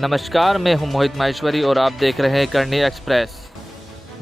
नमस्कार, मैं हूं मोहित माहेश्वरी और आप देख रहे हैं करनी एक्सप्रेस।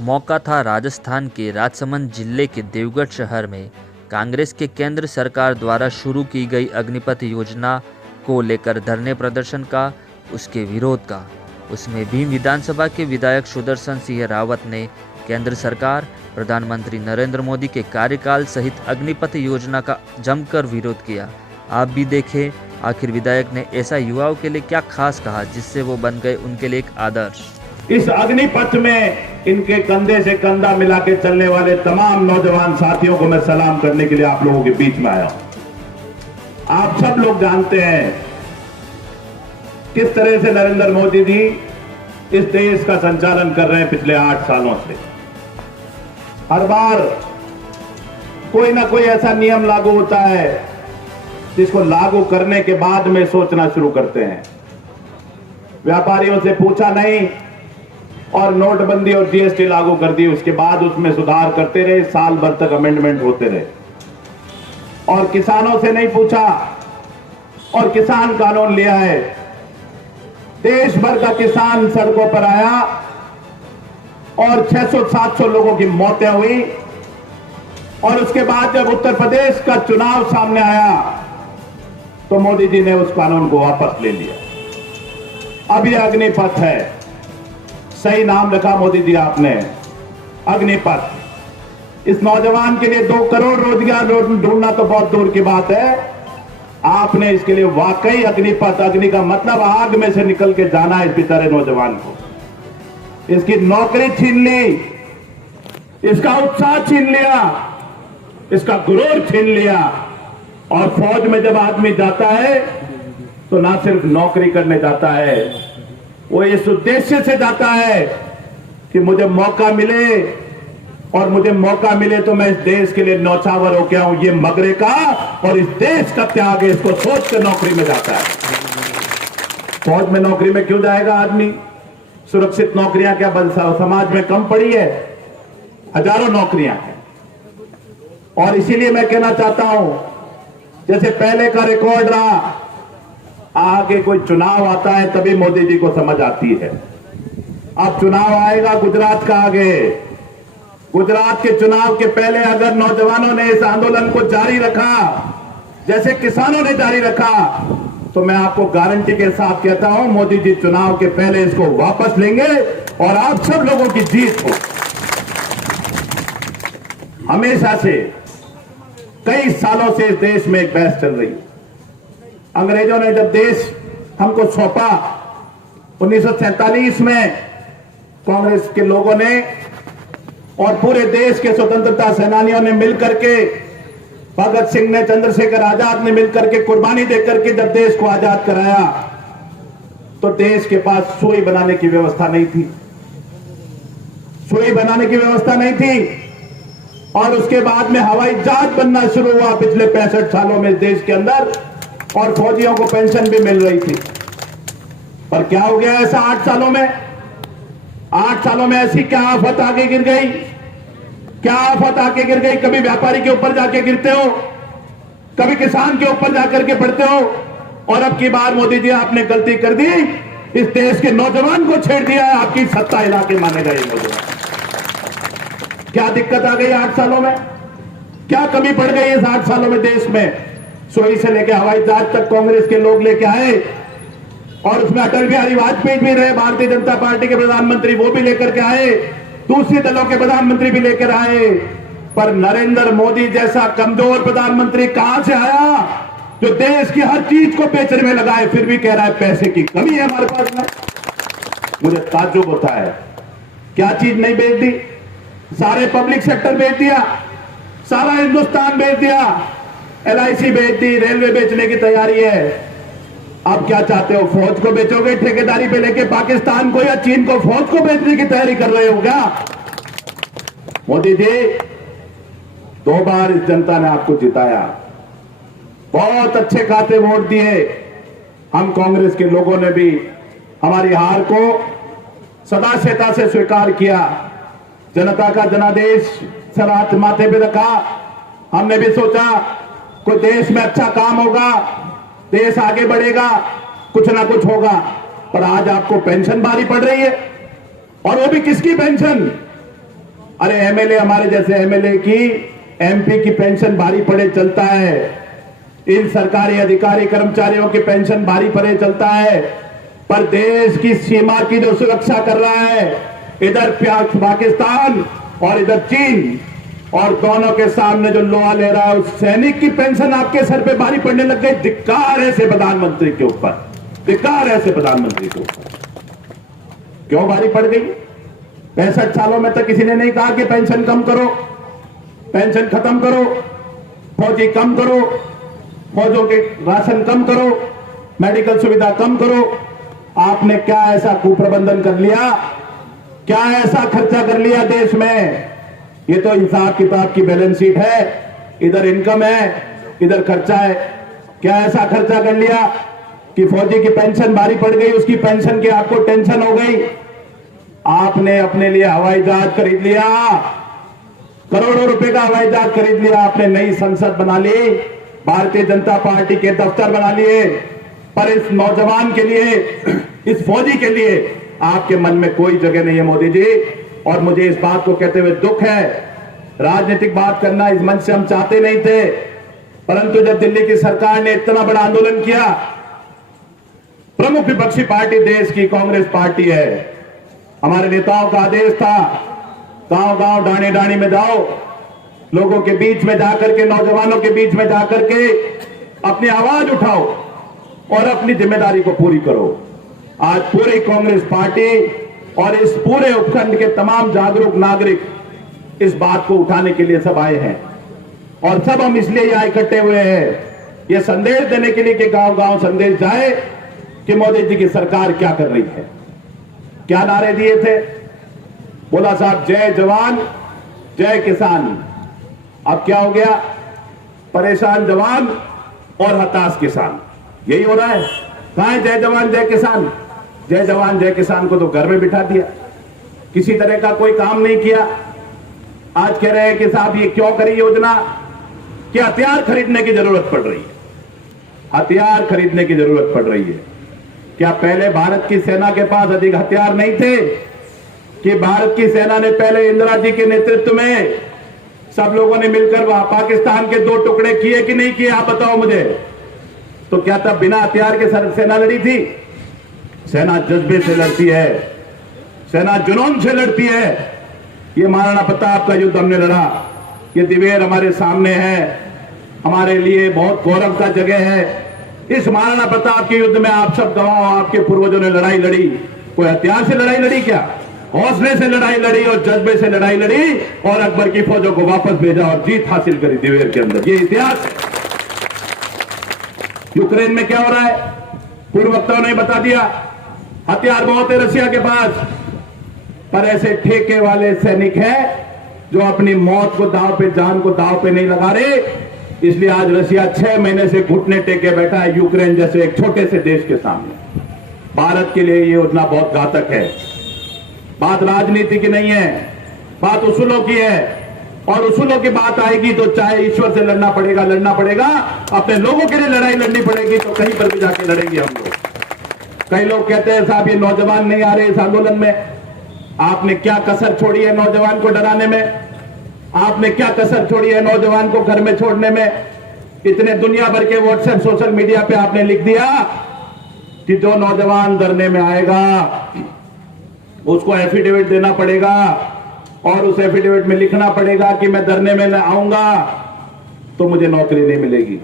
मौका था राजस्थान के राजसमंद जिले के देवगढ़ शहर में कांग्रेस के केंद्र सरकार द्वारा शुरू की गई अग्निपथ योजना को लेकर धरने प्रदर्शन का, उसके विरोध का। उसमें भीम विधानसभा के विधायक सुदर्शन सिंह रावत ने केंद्र सरकार, प्रधानमंत्री नरेंद्र मोदी के कार्यकाल सहित अग्निपथ योजना का जमकर विरोध किया। आप भी देखें आखिर विधायक ने ऐसा युवाओं के लिए क्या खास कहा जिससे वो बन गए उनके लिए एक आदर्श। इस अग्निपथ में इनके कंधे से कंधा मिला के चलने वाले तमाम नौजवान साथियों को मैं सलाम करने के लिए आप लोगों के बीच में आया हूं। आप सब लोग जानते हैं किस तरह से नरेंद्र मोदी जी इस देश का संचालन कर रहे हैं पिछले 8 सालों से। हर बार कोई ना कोई ऐसा नियम लागू होता है जिसको लागू करने के बाद में सोचना शुरू करते हैं। व्यापारियों से पूछा नहीं और नोटबंदी और जीएसटी लागू कर दी, उसके बाद उसमें सुधार करते रहे, साल भर तक अमेंडमेंट होते रहे। और किसानों से नहीं पूछा और किसान कानून लिया है। देश भर का किसान सड़कों पर आया और 600-700 लोगों की मौतें हुई। और उसके बाद जब उत्तर प्रदेश का चुनाव सामने आया तो मोदी जी ने उस कानून को वापस ले लिया। अब यह अग्निपथ है, सही नाम रखा मोदी जी आपने, अग्निपथ। इस नौजवान के लिए 2 करोड़ रोजगार ढूंढना तो बहुत दूर की बात है। आपने इसके लिए वाकई अग्निपथ, अग्नि का मतलब आग में से निकल के जाना है इस बेचारे नौजवान को। इसकी नौकरी छीन ली, इसका उत्साह छीन लिया, इसका गुरूर छीन लिया। और फौज में जब आदमी जाता है तो ना सिर्फ नौकरी करने जाता है, वो इस उद्देश्य से जाता है कि मुझे मौका मिले, और मुझे मौका मिले तो मैं इस देश के लिए न्यौछावर होके आऊं। ये मगरे का और इस देश का त्याग है, इसको सोच के नौकरी में जाता है। फौज में नौकरी में क्यों जाएगा आदमी? सुरक्षित नौकरियां क्या समाज में कम पड़ी है? हजारों नौकरियां हैं। और इसीलिए मैं कहना चाहता हूं, जैसे पहले का रिकॉर्ड रहा, आगे कोई चुनाव आता है तभी मोदी जी को समझ आती है। अब चुनाव आएगा गुजरात का, आगे गुजरात के चुनाव के पहले अगर नौजवानों ने इस आंदोलन को जारी रखा जैसे किसानों ने जारी रखा, तो मैं आपको गारंटी के साथ कहता हूं मोदी जी चुनाव के पहले इसको वापस लेंगे और आप सब लोगों की जीत हो। हमेशा से कई सालों से इस देश में एक बहस चल रही है। अंग्रेजों ने जब देश हमको सौंपा 1947 में, कांग्रेस के लोगों ने और पूरे देश के स्वतंत्रता सेनानियों ने मिलकर के, भगत सिंह ने, चंद्रशेखर आजाद ने मिलकर के कुर्बानी देकर के जब देश को आजाद कराया, तो देश के पास सुई बनाने की व्यवस्था नहीं थी। सुई बनाने की व्यवस्था नहीं थी। और उसके बाद में हवाई जहाज बनना शुरू हुआ पिछले 65 सालों में देश के अंदर, और फौजियों को पेंशन भी मिल रही थी। पर क्या हो गया ऐसा 8 सालों में? 8 सालों में ऐसी क्या आफत आगे गिर गई? क्या आफत आके गिर गई? कभी व्यापारी के ऊपर जाके गिरते हो, कभी किसान के ऊपर जाकर के पड़ते हो, और अब की बार मोदी जी आपने गलती कर दी, इस देश के नौजवान को छेड़ दिया है। आपकी सत्ता हिला के माने गए नौजवान। क्या दिक्कत आ गई 8 सालों में? क्या कमी पड़ गई इस 8 सालों में देश में? सोई से लेकर हवाई जहाज तक कांग्रेस के लोग लेके आए, और उसमें अटल बिहारी वाजपेयी भी रहे, भारतीय जनता पार्टी के प्रधानमंत्री, वो भी लेकर के आए, दूसरी दलों के प्रधानमंत्री भी लेकर आए। पर नरेंद्र मोदी जैसा कमजोर प्रधानमंत्री कहां से आया जो देश की हर चीज को बेचने में लगाए, फिर भी कह रहा है पैसे की कमी है हमारे पास में? मुझे ताज्जुब होता है। क्या चीज नहीं बेच दी? सारे पब्लिक सेक्टर बेच दिया, सारा हिंदुस्तान बेच दिया, LIC बेच दी, रेलवे बेचने की तैयारी है। अब क्या चाहते हो? फौज को बेचोगे ठेकेदारी पे लेके पाकिस्तान को या चीन को फौज को बेचने की तैयारी कर रहे हो क्या? मोदी जी, 2 बार इस जनता ने आपको जिताया, बहुत अच्छे खाते वोट दिए। हम कांग्रेस के लोगों ने भी हमारी हार को सदाशयता से स्वीकार किया। जनता का जनादेश सर हाथ माथे पे रखा। हमने भी सोचा कोई देश में अच्छा काम होगा, देश आगे बढ़ेगा, कुछ ना कुछ होगा। पर आज आपको पेंशन भारी पड़ रही है। और वो भी किसकी पेंशन? अरे एमएलए, हमारे जैसे एमएलए की, एमपी की पेंशन भारी पड़े चलता है। इन सरकारी अधिकारी कर्मचारियों की पेंशन भारी पड़े चलता है। पर देश की सीमा की जो सुरक्षा कर रहा है, इधर पाकिस्तान और इधर चीन, और दोनों के सामने जो लोहा ले रहा है, उस सैनिक की पेंशन आपके सर पे भारी पड़ने लग गई। धिक्कार है ऐसे प्रधानमंत्री के ऊपर, धिक्कार है ऐसे प्रधानमंत्री के ऊपर। क्यों भारी पड़ गई? 65 सालों में तो किसी ने नहीं कहा कि पेंशन कम करो, पेंशन खत्म करो, फौजी कम करो, फौजों के राशन कम करो, मेडिकल सुविधा कम करो। आपने क्या ऐसा कुप्रबंधन कर लिया, क्या ऐसा खर्चा कर लिया देश में? ये तो हिसाब किताब की बैलेंस शीट है, इधर इनकम है, इधर खर्चा है। क्या ऐसा खर्चा कर लिया कि फौजी की पेंशन भारी पड़ गई, उसकी पेंशन की आपको टेंशन हो गई? आपने अपने लिए हवाई जहाज खरीद लिया, करोड़ों रुपए का हवाई जहाज खरीद लिया आपने, नई संसद बना ली, भारतीय जनता पार्टी के दफ्तर बना लिए। पर इस नौजवान के लिए, इस फौजी के लिए आपके मन में कोई जगह नहीं है मोदी जी। और मुझे इस बात को कहते हुए दुख है, राजनीतिक बात करना इस मंच से हम चाहते नहीं थे, परंतु जब दिल्ली की सरकार ने इतना बड़ा आंदोलन किया, प्रमुख विपक्षी पार्टी देश की कांग्रेस पार्टी है, हमारे नेताओं का आदेश था, गांव गांव डाणी डाणी में जाओ, लोगों के बीच में जाकर के, नौजवानों के बीच में जाकर के अपनी आवाज उठाओ और अपनी जिम्मेदारी को पूरी करो। आज पूरी कांग्रेस पार्टी और इस पूरे उपखंड के तमाम जागरूक नागरिक इस बात को उठाने के लिए सब आए हैं। और सब हम इसलिए यहां इकट्ठे हुए हैं, यह संदेश देने के लिए कि गांव गांव संदेश जाए कि मोदी जी की सरकार क्या कर रही है। क्या नारे दिए थे? बोला साहब, जय जवान जय किसान। अब क्या हो गया? परेशान जवान और हताश किसान, यही हो रहा है। कहां है जय जवान जय किसान? जय जवान जय किसान को तो घर में बिठा दिया, किसी तरह का कोई काम नहीं किया। आज कह रहे हैं कि साहब ये क्यों करी योजना कि हथियार खरीदने की जरूरत पड़ रही है, हथियार खरीदने की जरूरत पड़ रही है। क्या पहले भारत की सेना के पास अधिक हथियार नहीं थे कि भारत की सेना ने पहले इंदिरा जी के नेतृत्व में सब लोगों ने मिलकर वहां पाकिस्तान के 2 टुकड़े किए कि नहीं किए? आप बताओ मुझे। तो क्या तब बिना हथियार के सेना लड़ी थी? सेना जज्बे से लड़ती है, सेना जुनून से लड़ती है। ये महाराणा प्रताप का युद्ध हमने लड़ा, ये दिवेर हमारे सामने है, हमारे लिए बहुत गौरव का जगह है। इस महाराणा प्रताप के युद्ध में आप सब गवाह, आपके पूर्वजों ने लड़ाई लड़ी। कोई हथियार से लड़ाई लड़ी क्या? हौसले से लड़ाई लड़ी और जज्बे से लड़ाई लड़ी और अकबर की फौजों को वापस भेजा और जीत हासिल करी दिवेर के अंदर। ये इतिहास है। यूक्रेन में क्या हो रहा है? पूर्व वक्ताओं ने बता दिया, हथियार बहुत है रशिया के पास, पर ऐसे ठेके वाले सैनिक हैं जो अपनी मौत को दांव पे, जान को दांव पे नहीं लगा रहे। इसलिए आज रशिया 6 महीने से घुटने टेके बैठा है यूक्रेन जैसे एक छोटे से देश के सामने। भारत के लिए ये योजना बहुत घातक है। बात राजनीति की नहीं है, बात उसूलों की है। और उसूलों की बात आएगी तो चाहे ईश्वर से लड़ना पड़ेगा, अपने लोगों के लिए लड़ाई लड़नी पड़ेगी, तो कहीं पर भी जाके लड़ेंगे हम लोग। कई लोग कहते हैं साहब ये नौजवान नहीं आ रहे इस आंदोलन में। आपने क्या कसर छोड़ी है नौजवान को डराने में? आपने क्या कसर छोड़ी है नौजवान को घर में छोड़ने में? इतने दुनिया भर के व्हाट्सएप, सोशल मीडिया पे आपने लिख दिया कि जो नौजवान डरने में आएगा उसको एफिडेविट देना पड़ेगा और उस एफिडेविट में लिखना पड़ेगा कि मैं डरने में न आऊंगा तो मुझे नौकरी नहीं मिलेगी।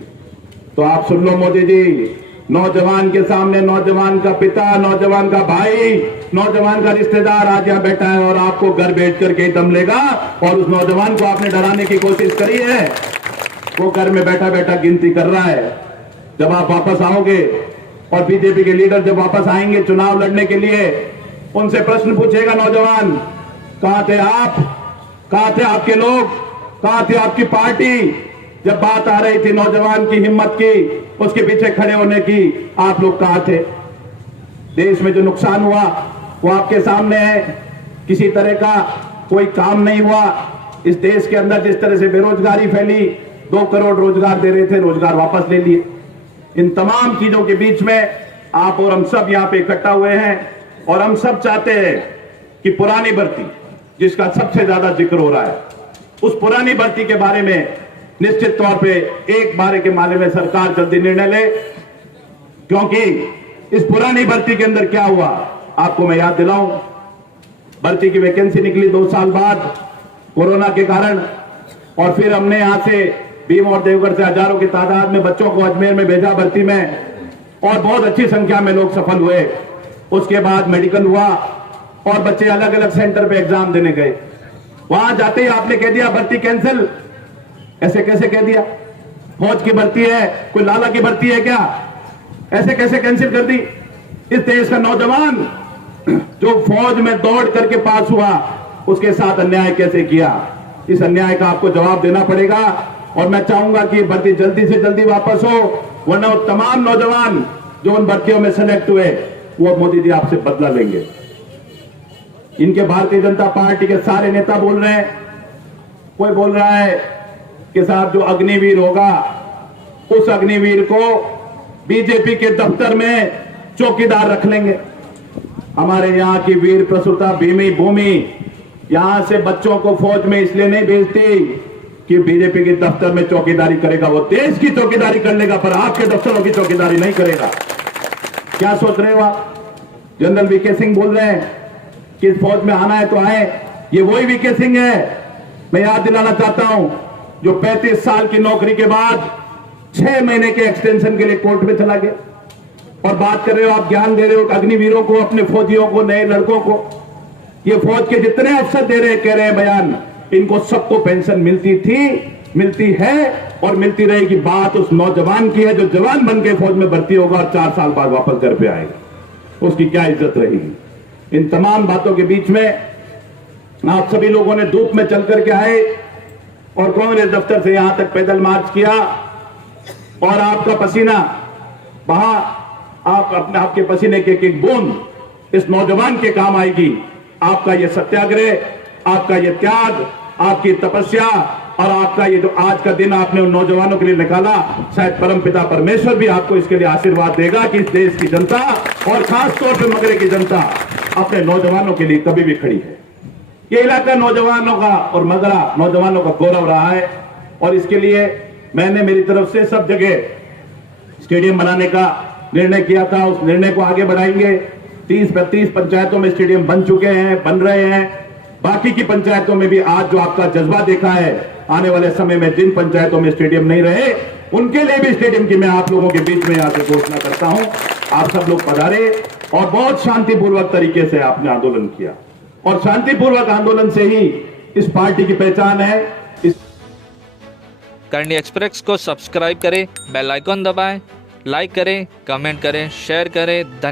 तो आप सुन लो मोदी जी, नौजवान के सामने नौजवान का पिता, नौजवान का भाई, नौजवान का रिश्तेदार आज यहां बैठा है और आपको घर बैठ करके दम लेगा। और उस नौजवान को आपने डराने की कोशिश करी है, वो घर में बैठा बैठा गिनती कर रहा है। जब आप वापस आओगे और बीजेपी के लीडर जब वापस आएंगे चुनाव लड़ने के लिए, उनसे प्रश्न पूछेगा नौजवान, कहां थे आप? कहां थे आपके लोग? कहां थी आपकी पार्टी जब बात आ रही थी नौजवान की हिम्मत की, उसके पीछे खड़े होने की? आप लोग कहां थे? देश में जो नुकसान हुआ वो आपके सामने है। किसी तरह का कोई काम नहीं हुआ। इस देश के अंदर जिस तरह से बेरोजगारी फैली, 2 करोड़ रोजगार दे रहे थे, रोजगार वापस ले लिए। इन तमाम चीजों के बीच में आप और हम सब यहाँ पे इकट्ठा हुए हैं और हम सब चाहते हैं कि पुरानी भर्ती जिसका सबसे ज्यादा जिक्र हो रहा है, उस पुरानी भर्ती के बारे में निश्चित तौर पे एक बार के मामले में सरकार जल्दी निर्णय ले, क्योंकि इस पुरानी भर्ती के अंदर क्या हुआ आपको मैं याद दिलाऊं। भर्ती की वैकेंसी निकली 2 साल बाद कोरोना के कारण, और फिर हमने यहां से भीम और देवगढ़ से हजारों की तादाद में बच्चों को अजमेर में भेजा भर्ती में, और बहुत अच्छी संख्या में लोग सफल हुए। उसके बाद मेडिकल हुआ और बच्चे अलग अलग सेंटर पे एग्जाम देने गए। वहां जाते ही आपने कह दिया भर्ती कैंसिल। ऐसे कैसे कह दिया? फौज की भर्ती है, कोई लाला की भर्ती है क्या? ऐसे कैसे कैंसिल कर दी? इस देश का नौजवान जो फौज में दौड़ करके पास हुआ, उसके साथ अन्याय कैसे किया? इस अन्याय का आपको जवाब देना पड़ेगा, और मैं चाहूंगा कि भर्ती जल्दी से जल्दी वापस हो, वरना वो तमाम नौजवान जो उन भर्तियों में सेलेक्ट हुए वो मोदी जी आपसे बदला लेंगे। इनके भारतीय जनता पार्टी के सारे नेता बोल रहे हैं, कोई बोल रहा है कि साहब जो अग्निवीर होगा उस अग्निवीर को बीजेपी के दफ्तर में चौकीदार रख लेंगे। हमारे यहाँ की वीर प्रसूता भीमी भूमि यहां से बच्चों को फौज में इसलिए नहीं भेजती कि बीजेपी के दफ्तर में चौकीदारी करेगा, वो देश की चौकीदारी कर लेगा, पर आपके दफ्तरों की चौकीदारी नहीं करेगा। क्या सोच रहे हो आप? जनरल वीके सिंह बोल रहे हैं कि फौज में आना है तो आए। ये वही वीके सिंह है, मैं याद दिलाना चाहता हूं, जो 35 साल की नौकरी के बाद 6 महीने के एक्सटेंशन के लिए कोर्ट में चला गया। और बात कर रहे हो आप, ज्ञान दे रहे हो अग्निवीरों को, अपने फौजियों को, नए लड़कों को। ये फौज के जितने अफसर दे रहे कह रहे हैं बयान, इनको सबको पेंशन मिलती थी, मिलती है और मिलती रहेगी। बात उस नौजवान की है जो जवान बन के फौज में भर्ती होगा और 4 साल बाद वापस घर पे आएगा, उसकी क्या इज्जत रहेगी। इन तमाम बातों के बीच में आप सभी लोगों ने धूप में चल करके आए और कांग्रेस दफ्तर से यहां तक पैदल मार्च किया, और आपका पसीना बहा, आपके पसीने की एक बूंद इस नौजवान के काम आएगी। आपका ये सत्याग्रह, आपका ये त्याग, आपकी तपस्या और आपका ये जो आज का दिन आपने उन नौजवानों के लिए निकाला, शायद परमपिता परमेश्वर भी आपको इसके लिए आशीर्वाद देगा कि इस देश की जनता और खास तौर पर मगरे की जनता अपने नौजवानों के लिए कभी भी खड़ी है। ये इलाका नौजवानों का और मगरा नौजवानों का गौरव रहा है, और इसके लिए मैंने मेरी तरफ से सब जगह स्टेडियम बनाने का निर्णय किया था। उस निर्णय को आगे बढ़ाएंगे। 30 पंचायतों में स्टेडियम बन चुके हैं, बन रहे हैं। बाकी की पंचायतों में भी आज जो आपका जज्बा देखा है, आने वाले समय में जिन पंचायतों में स्टेडियम नहीं रहे उनके लिए भी स्टेडियम की मैं आप लोगों के बीच में यहां से घोषणा करता हूं। आप सब लोग पधारे, और बहुत शांतिपूर्वक तरीके से आपने आंदोलन किया, और शांतिपूर्वक आंदोलन से ही इस पार्टी की पहचान है। करनी एक्सप्रेस को सब्सक्राइब करें, बेल आइकॉन दबाएं, लाइक करें, कमेंट करें, शेयर करें।